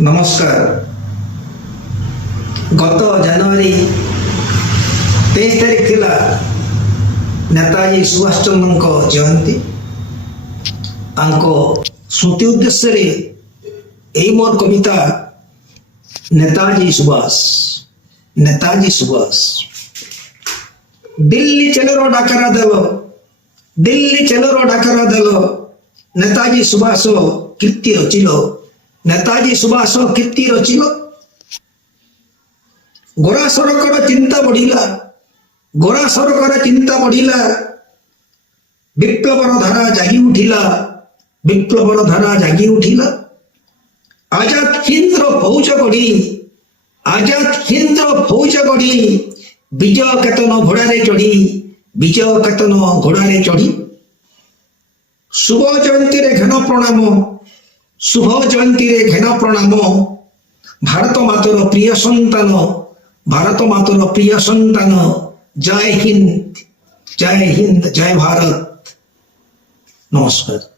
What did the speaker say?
नमस्कार। गत जनवरी 23 तारीख थिला नेताजी सुभाष चंद्र जयंती। स्मृति उद्देश्य यही मोर कविता नेताजी सुभाष। नेताजी सुभाष दिल्ली चलो डाकरा देव, दिल्ली चलो डाकरा देव, नेताजी सुभाष कीर्ति रचिल, नेताजी सुभाष कीर्ति रचिल। गोरा सरकार चिंता बढ़िला, गोरा सरकार चिंता बढ़िला, विप्लवर धारा जागी उठिला, विप्लवर धारा जागी उठिला। आजाद हिंद फौज गढ़ी, आजाद हिंद फौज गढ़ी, विजय केतन घोड़े चढ़ी, विजय केतन घोड़े चढ़ी। शुभ जयंती रे घेन प्रणाम, शुभ जयंती रे घेन प्रणाम। भारत मातर प्रिय संतान, भारत मातर प्रिय संतान। जय हिंद, जय हिंद, जय भारत। नमस्कार।